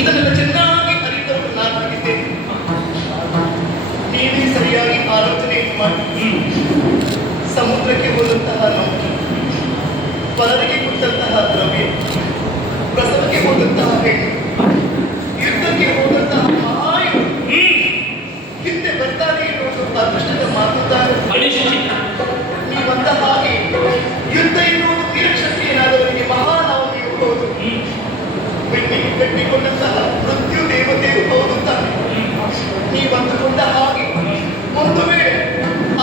ಇದನ್ನೆಲ್ಲ ಚೆನ್ನಾಗಿ ಅರಿತವರು ನಾನಾಗಿದ್ದೇನೆ. ನೀವೇ ಸರಿಯಾಗಿ ಆಲೋಚನೆಯನ್ನು ಮಾಡಿ ಸಮುದ್ರಕ್ಕೆ ಹೋದಂತಹ ನೌಕೆ, ಪರರಿಗೆ ಕೊಟ್ಟಂತಹ ದ್ರವ್ಯ, ಪ್ರಸವಕ್ಕೆ ಹೋದಂತಹ ಹೆಣ್ಣು, ಯುದ್ಧಕ್ಕೆ ಹೋದಂತಹ ಮಾಯು ಹಿಂದೆ ಬರ್ತಾನೆ ಎನ್ನುವುದು ಅದೃಷ್ಟದ ಮಾತುತ್ತಾರೆ. ನೀವಂತ ಹಾಗೆ ಯುದ್ಧ ಎನ್ನುವುದು ವೀರಶಕ್ತಿ ಏನಾದವರಿಗೆ ಮಹಾನಾವನಿಯೂ ಹೌದು, ಬೆನ್ನಿಗೆ ಕಟ್ಟಿಕೊಂಡಂತಹ ಮೃತ್ಯು ದೇವತೆಯೂ ಹೌದು ತಾನೆ. ನೀವಂದುಕೊಂಡ ಹಾಗೆ ಒಂದು ವೇಳೆ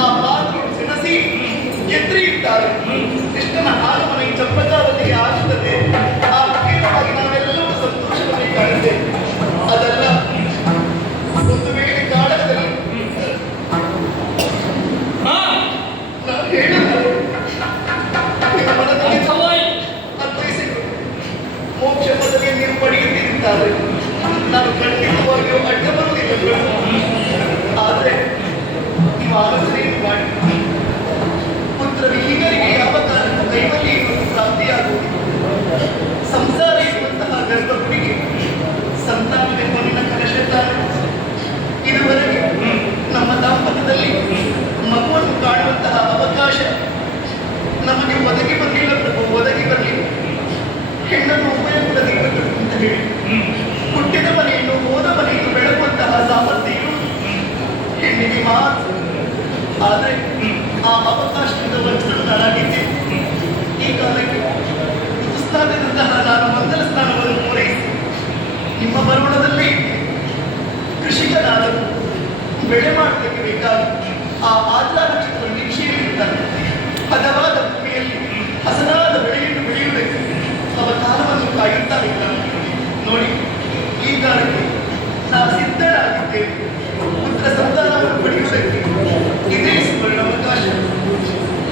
ಆ ಪಾತ್ರರು ಸೆಣಸಿ ಎದುರಿಯುತ್ತಾರೆ, ಕೃಷ್ಣನ ಆಗಮನ ಈ ಚಪ್ಪಚಾವತಿಗೆ ಆಗುತ್ತದೆ. ಆ ಮುಖ್ಯವಾಗಿ ನಾವೆಲ್ಲರೂ ಸಂತೋಷವಾಗಿ ಕಾಣುತ್ತೇವೆ. ಅದಲ್ಲ, ಒಂದು ವೇಳೆ ಕಾಳಗದಲ್ಲಿ ನಾನು ಹೇಳಲಾರೆ, ನಿಮ್ಮ ಮನದಲ್ಲಿ ಅರ್ಥೈಸಿಕೊಂಡು ಮೋಕ್ಷ ಪದವಿಯನ್ನು ನೀವು ಪಡೆಯುತ್ತಿರುತ್ತಾರೆ. ನಾನು ಖಂಡಿತವಾಗಿಯೂ ಅಡ್ಡ ಬರುವುದಿಲ್ಲ. ಆದರೆ ನೀವು ಆಲೋಚನೆಯನ್ನು ಮಾಡಿ ಪುತ್ರ ವಿಹೀನರಿಗೆ ಯಾವ ಕಾರಣಕ್ಕೂ ಕೈವಲ್ಲಿ ಇರುವುದು ಪ್ರಾಪ್ತಿಯಾಗುವುದು. ಸಂಸಾರ ಇರುವಂತಹ ಗರ್ಭಗುಡಿಗೆ ಸಂತಾನವೆಂಬ ನಿನ್ನ ಕನಶೆತ್ತಾರೆ. ಇದುವರೆಗೆ ನಮ್ಮ ದಾಂಪತ್ಯದಲ್ಲಿ ಮಗುವನ್ನು ಕಾಣುವಂತಹ ಅವಕಾಶ ನಮಗೆ ಒದಗಿ ಬರಲಿಲ್ಲ ಪ್ರಭು, ಒದಗಿ ಬರಲಿಲ್ಲ. ಹೆಣ್ಣನ್ನು ಉಪಯೋಗದಲ್ಲಿ ಇರಬೇಕು ಅಂತ ಹೇಳಿ ಹುಟ್ಟಿದ ಮನೆಯನ್ನು ಹೋದ ಮನೆಯನ್ನು ಬೆಳಗುವಂತಹ ಸಾಮರ್ಥ್ಯ ಇರುವುದು ಹೆಣ್ಣಿಗೆ ಮಾತ್ರ. ಆದರೆ ಆ ಅವಕಾಶದಿಂದ ವಂಚಿತನಾಗಿದ್ದೆ. ಈ ಕಾಲಕ್ಕೆ ಋತುಸ್ನಾನದಂತಹ ನಾನು ಮಂಗಲ ಸ್ನಾನವನ್ನು ಪೂರೈಸಿ ನಿಮ್ಮ ಬರುಣದಲ್ಲಿ ಕೃಷಿಕನಾದರೂ ಬೆಳೆ ಮಾಡುವುದಕ್ಕೆ ಬೇಕಾದ ಆ ಆಜ್ಞಾ ನಕ್ಷತ್ರ ನಿರೀಕ್ಷೆಯಲ್ಲಿರುತ್ತಾನೆ. ಹದವಾದ ಭೂಮಿಯಲ್ಲಿ ಹಸನಾದ ಬೆಳೆಯನ್ನು ಬೆಳೆಯುವುದಕ್ಕೆ ಅವರ ಕಾಲವನ್ನು ಕಾಯುತ್ತಾ ಇದ್ದಾನೆ. ನೋಡಿ, ಈ ಕಾಲಕ್ಕೆ ನಾವು ಸಿದ್ಧರಾಗಿದ್ದೇವೆ. ಪುತ್ರ ಸಂತಾನವನ್ನು ಪಡೆಯುವುದಕ್ಕೆ ಇದೇ ಸುವರ್ಣ ಅವಕಾಶ.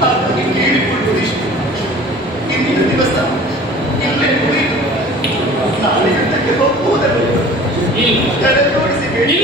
ಹಾಗಾಗಿ ಕೇಳಿಕೊಳ್ಳುವುದಿಷ್ಟು, ಇಂದಿನ ದಿವಸ ಇಲ್ಲೇ ಮುಗಿದು ನಾಳೆ ಯುದ್ಧಕ್ಕೆ ಹೋಗುವುದನ್ನು ತಡೆದೋಡಿಸಿ ಹೇಳಿ.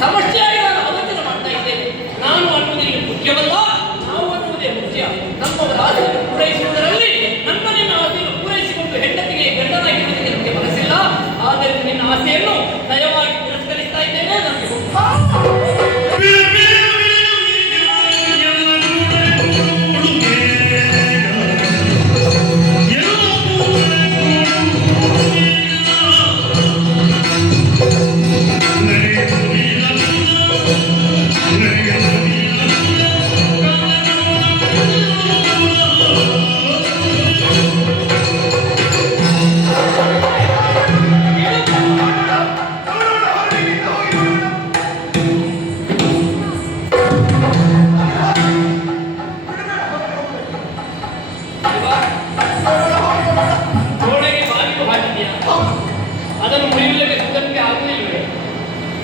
ಸಮಷ್ಟಿಯಾಗಿ ನಾನು ಆಲೋಚನೆ ಮಾಡ್ತಾ ಇದ್ದೇನೆ. ನಾನು ಅನ್ನುವುದೇ ಮುಖ್ಯವಲ್ಲ, ನಾವು ಅನ್ನುವುದೇ ಮುಖ್ಯ. ನಮ್ಮವರ ಆಸೆಯನ್ನು ಪೂರೈಸುವುದರಲ್ಲಿ ನನ್ನನಿನ್ನ ಆಸೆಯನ್ನು ಪೂರೈಸಿಕೊಂಡು ಹೆಂಡತಿಗೆ ಗಂಡನಾಗಿರುವುದಕ್ಕೆ ನನಗೆ ಮನಸ್ಸಿಲ್ಲ. ಆದರೆ ನಿನ್ನ ಆಸೆಯನ್ನು ದಯವಾಗಿ ತಿರಸ್ಕರಿಸ್ತಾ ಇದ್ದೇನೆ. ನನಗೆ ಗೋಡೆಗೆ ಬಾಗಿಲು ಹಾಕಿದೆಯಾ? ಅದನ್ನು ಮುರಿಯುವುದಕ್ಕೆ ಆಗುವುದಿಲ್ಲವೇ?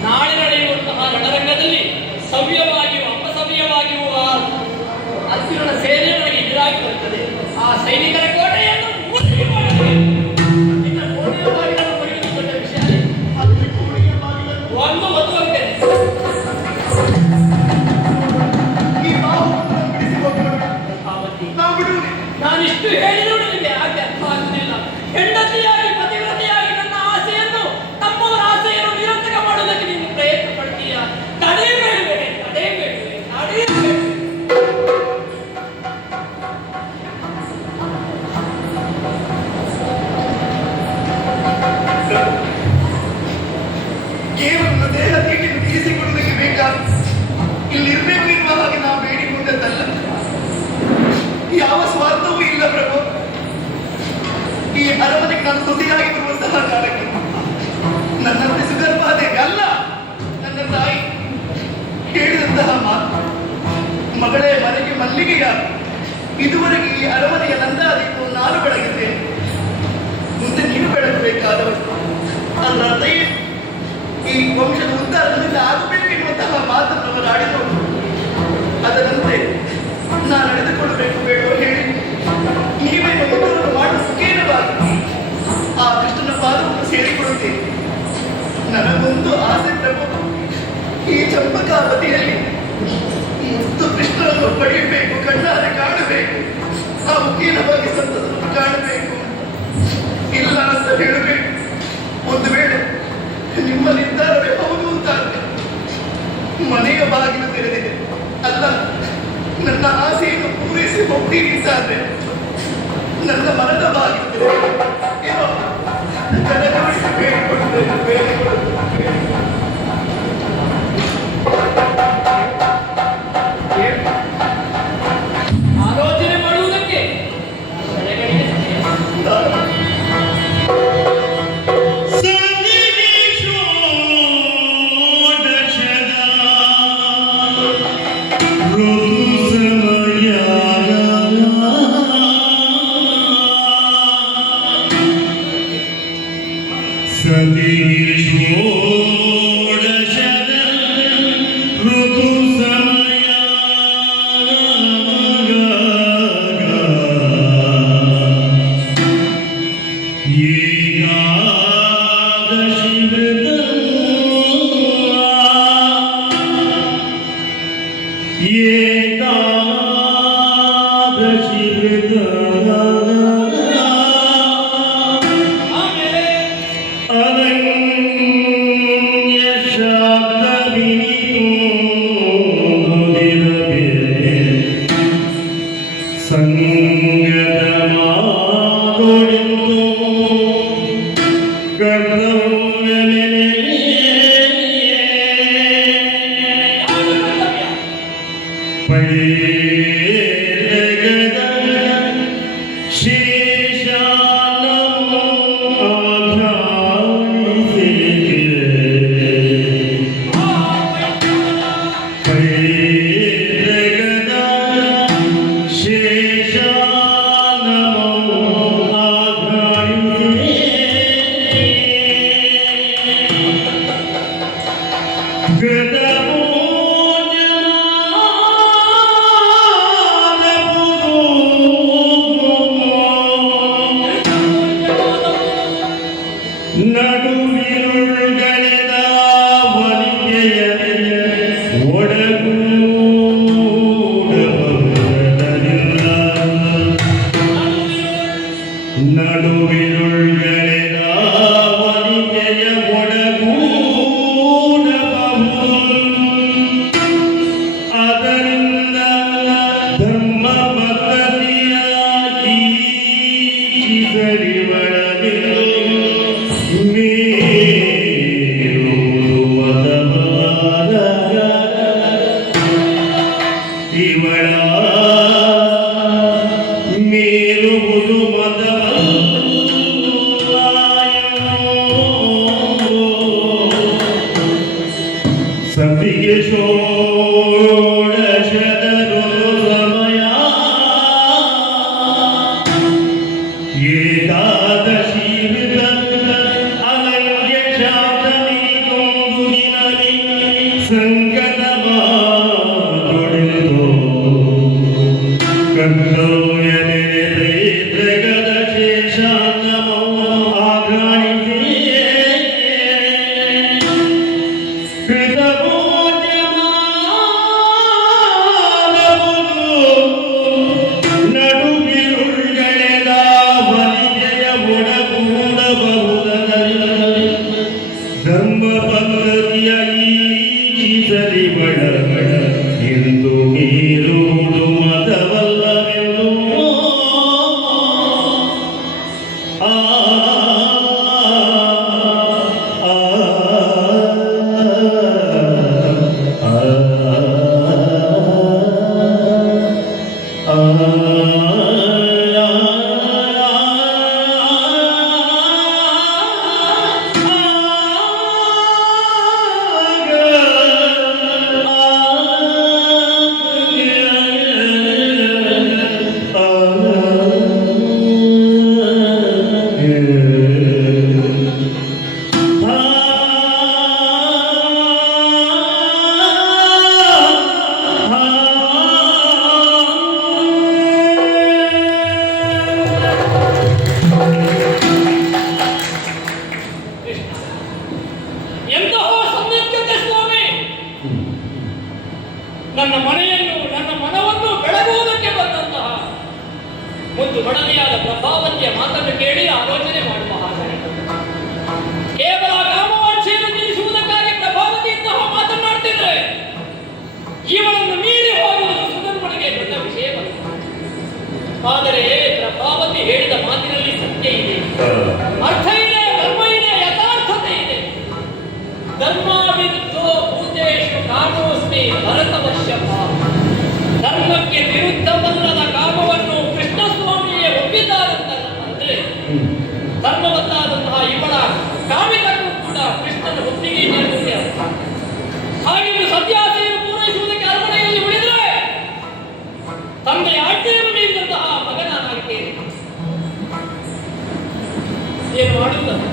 ನಾಳೆ ನಡೆಯುವಂತಹ ರಣರಂಗದಲ್ಲಿ ಸವ್ಯವಾಗಿಯೂ ಅಪಸವ್ಯವಾಗಿಯೂ ಅರ್ಜುನನ ಸೇನೆ ನನಗೆ ಎದುರಾಗಿ ಬರುತ್ತದೆ. ಆ ಸೈನಿಕರ ಕೋಟೆಯನ್ನು ನಿನ್ನ ಕೋಟೆಯ ಬಾಗಿಲನ್ನು ಮುರಿಯುವುದು ದೊಡ್ಡ ವಿಷಯ. ಒಂದು ಮದುವೆ ನಾನಿಷ್ಟು ಹೇಳಿದರೂ ನನಗೆ ಯಾಕೆ ಅರ್ಥ ಆಗುವುದಿಲ್ಲ. ಹೆಂಡತಿಯಾಗಿ ಪತಿವ್ರತೆಯಾಗಿ ನನ್ನ ಆಸೆಯನ್ನು ತಮ್ಮವರ ಆಸೆಯನ್ನು ನಿರಂತರ ಮಾಡುವುದಕ್ಕೆ ನೀನು ಪ್ರಯತ್ನ ಪಡ್ತೀಯ. ತಡೆಯಬೇಡುವೆ. ಕೇವಲ ದೇಹ ತೀಟಿಯನ್ನು ತೀರಿಸಿಕೊಳ್ಳುವುದಕ್ಕೆ ಬೇಕಾದ ಇಲ್ಲಿರ್ಬೇಕು ಎನ್ನುವ ಹಾಗೆ ನಾವು ಬೇಡಿಕೊಂಡದ್ದಲ್ಲ. ಯಾವ ಸ್ವಾರ್ಥವೂ ಇಲ್ಲ ಪ್ರಭು. ಈ ಅರಮನೆಗೆ ನಾನು ಸೊಸೆಯಾಗಿ ಬರುವಂತಹ ಕಾರಣಕ್ಕೆ ನನ್ನಂತೆ ಸುಗರ್ಭಾದೇವಿ ಅಲ್ಲ, ನನ್ನ ತಾಯಿ ಹೇಳಿದಂತಹ ಮಾತು, ಮಗಳೇ ಮನೆಗೆ ಮಲ್ಲಿಗೆಯ ಇದುವರೆಗೆ ಈ ಅರಮನೆಯ ನಂದಾದಿತ್ತು ನಾನು ಬೆಳಗಿದ್ದೇನೆ, ಮುಂದೆ ನೀನು ಬೆಳಗಬೇಕಾದವರು. ಅದರ ಅರ್ಥ ಈ ವಂಶದ ಉದ್ಧಾರದಿಂದ ಆಗಬೇಕೆನ್ನುವಂತಹ ಮಾತನ್ನು ಅವರು ಆಡಿದರು. ಅದರಂತೆ ನಾನು ನಡೆದುಕೊಳ್ಳಬೇಕು ಬೇಡೋ ಹೇಳಿ ನೀವೇ ಮೊದಲನ್ನು ಮಾಡುವ ಮುಖೇನವಾಗಿ ಆ ಕೃಷ್ಣನ ಪಾದವನ್ನು ಸೇರಿಕೊಳ್ಳುತ್ತೇನೆ. ನನಗೊಂದು ಆಸೆ ಪ್ರಭು, ಈ ಚಂಪಕಾವತಿಯಲ್ಲಿ ಮತ್ತು ಕೃಷ್ಣನನ್ನು ಪಡೆಯಬೇಕು, ಕಣ್ಣಾರೆ ಕಾಣಬೇಕು, ಆ ಮುಖೇನವಾಗಿ ಸಂತಸವನ್ನು ಕಾಣಬೇಕು. ಇಲ್ಲ ಅಂತ ಹೇಳಬೇಕು. ಒಂದು ವೇಳೆ ನಿಮ್ಮ ನಿರ್ಧಾರವೇ ಹೌದು ಅಂತಾದ್ರೆ ಮನೆಯ ಬಾಗಿಲು ತೆರೆದಿದೆ ಅಲ್ಲ, ನನ್ನ ಆಸೆಯನ್ನು ಪೂರೈಸಿ ಹೋಗ್ತೀನಿ ಅಂತಾದ್ರೆ ನನ್ನ ಮನದ ಬಾಗಿಲು ತೆರೆದಿದೆ. ಏನೋ ಜನಗಮನಿಸಿ ಬೇಡಿಕೊಳ್ಳಬೇಕು. ಆಲೋಚನೆ ಮಾಡುವುದಕ್ಕೆ ನಡುವಿರುಳ್ಗಳೆದ ವನಿತೆಯ ನಡುವಿರುಳ್ಗಳೆದ ವನಿತೆಯ ಒಡಗೂಡಬಹುದು ಅದರಿಂದ ಧರ್ಮ ಪದ್ಧತಿಯಾಗಿ ಮೇರುವುದು ಮತವಾದ ಇವಳ ಮೇರುವುದು ಸತಿಗೆ ಷೋಡಶದರು ಸಮಯ ಏಕಾದಶಿ ಅನಂತ್ಯ ಶಾಂತನಿ ಕೊಂದುಗಿನಲಿ ಸಂಕಟ ಮಾತೊಡೆದು ಕರ್ತವ್ಯ ನೆರೆಗದ ಶೇಷಾಂತಮೋ ಆಘ್ರಾಣಿಕೆ ನಡುವಿರುಳ್ಗಳೆದ ವನಿತೆಯ ಒಡಗೂಡಬಹುದರಲ್ಲಿ ಧರ್ಮ ಪದ್ಧತಿಯ ಈಜಿಸಲಿ ಬಡಬಡ ಎಂದು ಮೀರುವುದು ಮತವಲ್ಲವೆಂದು ಆ ಎಂತಹ ಸಂಯುಕ್ತತೆ ಸ್ವಾಮಿ! ನನ್ನ ಮನೆಯನ್ನು ನನ್ನ ಮನವನ್ನು ಬೆಳಗುವುದಕ್ಕೆ ಬಂದಂತಹ ಒಂದು ಬಡನೆಯಾದ ಪ್ರಭಾವಂತಿಯ ಮಾತನ್ನು ಕೇಳಿ ಆಲೋಚನೆ ಮಾಡುವ ಹಾಗೆ ಕೇವಲ ಕಾಮವಾಂಛೆಯನ್ನು ತೀರಿಸುವುದಕ್ಕಾಗಿ ಪ್ರಭಾವತಿ ಇಂತಹ ಮಾತನಾಡ್ತಿದ್ರೆ ಇವಳನ್ನು ಮೀರಿ ಹೋಗುವುದು ಸುಧನ್ಮನಿಗೆ ದೊಡ್ಡ ವಿಷಯವಲ್ಲ. ಆದರೆ ಪ್ರಭಾವತಿ ಹೇಳಿದ ಮಾತಿನಲ್ಲಿ ಸತ್ಯ ಇದೆ, ಅರ್ಥ ಇದೆ, ಧರ್ಮ ಇದೆ, ಯಥಾರ್ಥತೆ ಇದೆ. ಧರ್ಮಾವಿರುದ್ಧೋ ಭೂತೇಶು ಕಾಮೋಸ್ಮಿ ಭರತವಶ್ಯಪ. ಧರ್ಮಕ್ಕೆ ವಿರುದ್ಧವಲ್ಲದ ಕಾಮವನ್ನು ಕೃಷ್ಣಸ್ವಾಮಿಯೇ ಒಪ್ಪಿದ್ದಾರಂತ ಅಂದ್ರೆ ಧರ್ಮವತ್ತಾದಂತಹ ಇವಳ ಕಾಮಿಕಕ್ಕೂ ಕೂಡ ಕೃಷ್ಣನ ಒಪ್ಪಿಗೆ ನೀಡುವುದೇ ಅರ್ಥ. ಹಾಗೆಂದು ಸತ್ಯಾಸೆಯನ್ನು ಪೂರೈಸುವುದಕ್ಕೆ ಅರಮನೆಯಲ್ಲಿ ಉಳಿದ್ರೆ ತಂದೆಯ ಆಜ್ಞೆಯನ್ನು ನೀಡಿದಂತಹ ಮಗನಾಗಿದ್ದೇನೆ. ಏನು ಮಾಡುವುದಲ್ಲ,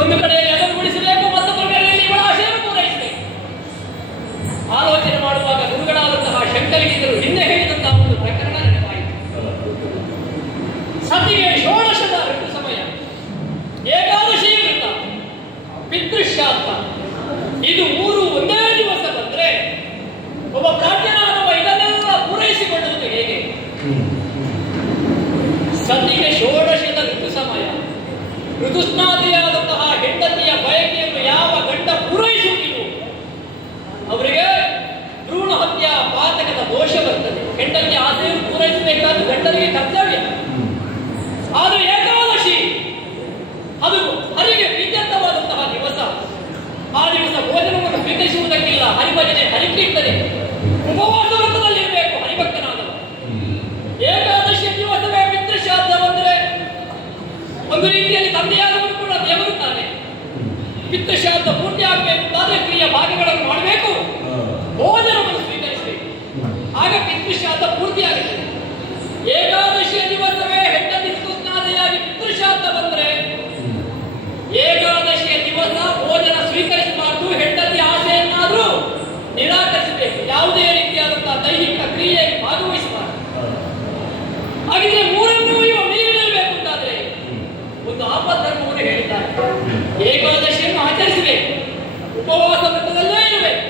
ಒಂದು ಕಡೆ ಅದನ್ನು ಉಳಿಸಬೇಕು, ಮತ್ತೊಂದು ಕಡೆಯಲ್ಲಿ ಇವಳ ಆಶೆಯನ್ನು ಪೂರೈಸಬೇಕು. ಆಲೋಚನೆ ಮಾಡುವಾಗ ಗುರುಗಳಾದಂತಹ ಶಂಕರಿಗಿದ್ದರು ಹಿಂದೆ ಹೇಳಿದಂತಹ ಒಂದು ಪ್ರಕರಣ ನೆನಪಾಯಿತು. ಸತಿಗೆ ಷೋಡಶದ ಋತು ಸಮಯ, ಏಕಾದಶಿ ವೃತ, ಪಿತೃಶ್ರಾದ್ದ, ಇದು ಮೂರು ಒಂದೇ ದಿವಸ ಬಂದ್ರೆ ಒಬ್ಬ ಪ್ರಾಜ್ಞನಾದವ ಇದನ್ನೆಲ್ಲ ಪೂರೈಸಿಕೊಳ್ಳುವುದು ಹೇಗೆ? ಸತಿಗೆ ಷೋಡಶದ ಋತು ಸಮಯ, ಋತುಸ್ನಾದಿಯಾದಂತಹ ಹೆಂಡತಿಯ ಬಯಕೆಯನ್ನು ಯಾವ ಗಂಡ ಪೂರೈಸುವುದಿಲ್ಲ ಅವರಿಗೆ ಭ್ರೂಣ ಹತ್ಯೆ ಪಾತಕದ ದೋಷ ಬರ್ತದೆ. ಹೆಂಡತಿಯ ಆಸೆಯನ್ನು ಪೂರೈಸಬೇಕಾದ ಗಂಡನಿಗೆ ಕರ್ತವ್ಯ. ಆದರೆ ಏಕಾದಶಿ ಅದು ಹರಿಗೆ ಪ್ರೀತ್ಯರ್ಥವಾದಂತಹ ದಿವಸ. ಆ ದಿವಸ ಭೋಜನವನ್ನು ಸ್ವೀಕರಿಸುವುದಕ್ಕಿಲ್ಲ, ಹರಿಭಜನೆ ಹರಿಕೀರ್ತನೆ ಉಪವಾಸ ವ್ರತದಲ್ಲಿರಬೇಕು ಹರಿಭಕ್ತನಾದವ. ಏಕಾದಶಿಯ ದಿವಸವೇ ಪಿತೃಶ್ರಾದ್ದ ಬಂದರೆ ಒಂದು ರೀತಿಯಲ್ಲಿ ತಂದೆಯಾದವರು ಕೂಡ ದೇವರು ತಾನೆ. ಪಿತೃಶ್ರಾದ್ದ ಪೂರ್ತಿ ಆಗಬೇಕು ಆದರೆ ಕ್ರಿಯೆ ಭಾಗಗಳನ್ನು ಮಾಡಬೇಕು, ಭೋಜನವನ್ನು ಸ್ವೀಕರಿಸಬೇಕು, ಆಗ ಪಿತೃಶ್ರಾದ್ದ ಪೂರ್ತಿ ಆಗುತ್ತದೆ. ಏಕಾದಶಿಯ ದಿವಸವೇ ಹೆಂಡತಿ ಋತುಸ್ನಾದಿಯಾಗಿ ಪಿತೃಶ್ರಾದ್ದ ಬಂದರೆ ಏಕಾದಶಿಯ ದಿವಸ ಭೋಜನ ಸ್ವೀಕರಿಸಬಾರದು, ಹೆಂಡತಿ ಆಸೆಯನ್ನಾದರೂ ನಿರಾಕರಿಸಬೇಕು, ಯಾವುದೇ ರೀತಿಯಾದಂತಹ ದೈಹಿಕ ಕ್ರಿಯೆಯಲ್ಲಿ ಭಾಗವಹಿಸಬಾರದು. ಹಾಗಿದ್ರೆ ಮೂರನ್ನೂ ಇವ ಮೀರಿ ನಿಲ್ಲಬೇಕು ಅಂತಾದ್ರೆ ಒಂದು ಆಪಧರ್ಮವನ್ನು ಹೇಳಿದ್ದಾರೆ. ಏಕಾದಶಿಯನ್ನು ಆಚರಿಸಬೇಕು, ಉಪವಾಸ ವ್ರತದಲ್ಲೇ ಇರಬೇಕು,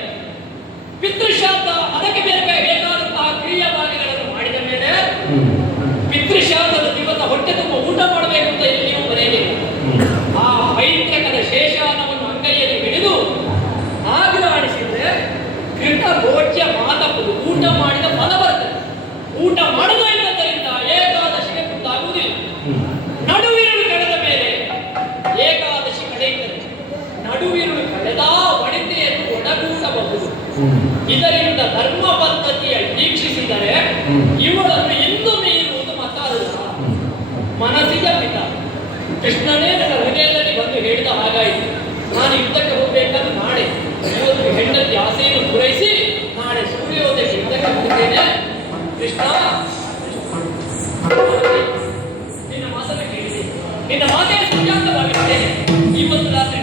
ಪಿತೃಶ್ರಾದ್ದ ಅದಕ್ಕೆ ಬೇರೆ ಬೇಕಾದಂತಹ ಕ್ರಿಯಾ ಭಾಗಗಳನ್ನು ಮಾಡಿದ ಮೇಲೆ ಪಿತೃಶ್ರಾದ್ದದ ದಿವಸ ಹೊಟ್ಟೆ ತುಂಬ ಊಟ ಕೃಷ್ಣನೇ ನನ್ನ ಹೃದಯದಲ್ಲಿ ಬಂದು ಹೇಳಿದ ಹಾಗಾಯಿತು. ನಾನು ಯುದ್ಧಕ್ಕೆ ಹೋಗಬೇಕಾದ್ರೆ ನಾಳೆ ಇವತ್ತು ಹೆಂಡತಿ ಆಸೆಯನ್ನು ಪೂರೈಸಿ ನಾಳೆ ಸೂರ್ಯೋದಯಕ್ಕೆ ಯುದ್ಧಕ್ಕೆ ಹೋಗುತ್ತೇನೆ. ಕೃಷ್ಣ, ನಿನ್ನ ಮಾತನ್ನು ಕೇಳಿದೆ, ನಿನ್ನ ಮಾತೇ ಸತ್ಯಾಂತವಾಗಿದ್ದೇನೆ. ಇವತ್ತು ರಾತ್ರಿ